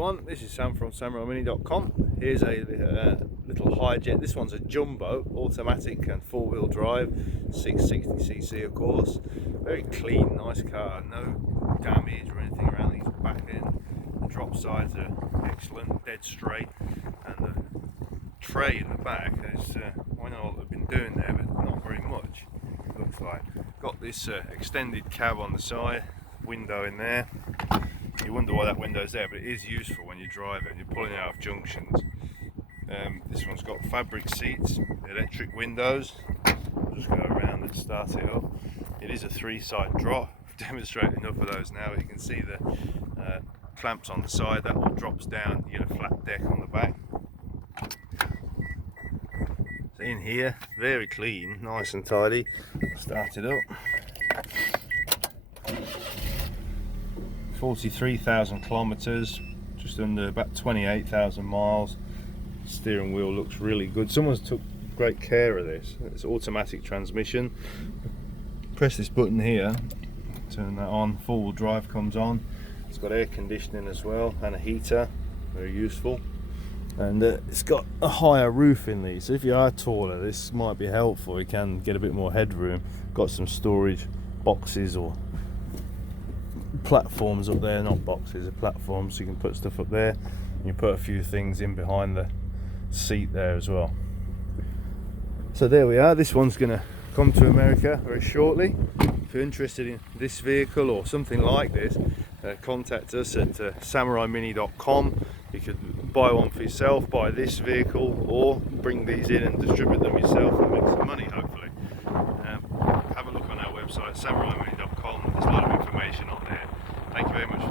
everyone, this is Sam from SamuraiMini.com. Here's a little Hijet. This one's a jumbo, automatic and four-wheel drive, 660cc of course. Very clean, nice car, no damage or anything around these back end. The drop sides are excellent, dead straight, and the tray in the back is, I know what they've been doing there, but not very much, it looks like. Got this extended cab on the side, window in there. You wonder why that window's there, but it is useful when you drive it and you're pulling out of junctions. This one's got fabric seats, electric windows. I'll just go around and start it up. It is a three-side drop. I've demonstrated enough of those now. You can see the clamps on the side, that all drops down. You get a flat deck on the back. So in here, very clean, nice and tidy. Start it up. 43,000 kilometers, just under about 28,000 miles. Steering wheel looks really good. Someone's took great care of this. It's automatic transmission. Press this button here, turn that on, four-wheel drive comes on. It's got air conditioning as well and a heater, very useful. And it's got a higher roof in these, so if you are taller this might be helpful. You can get a bit more headroom. Got some storage boxes or platforms up there, not boxes, are platforms, so you can put stuff up there. You put a few things in behind the seat there as well. So there we are. This one's going to come to America very shortly. If you're interested in this vehicle or something like this, contact us at SamuraiMini.com. You could buy one for yourself, buy this vehicle, or bring these in and distribute them yourself and make some money hopefully. Have a look on our website, SamuraiMini.com. There's a lot of information on there. Thank you very much.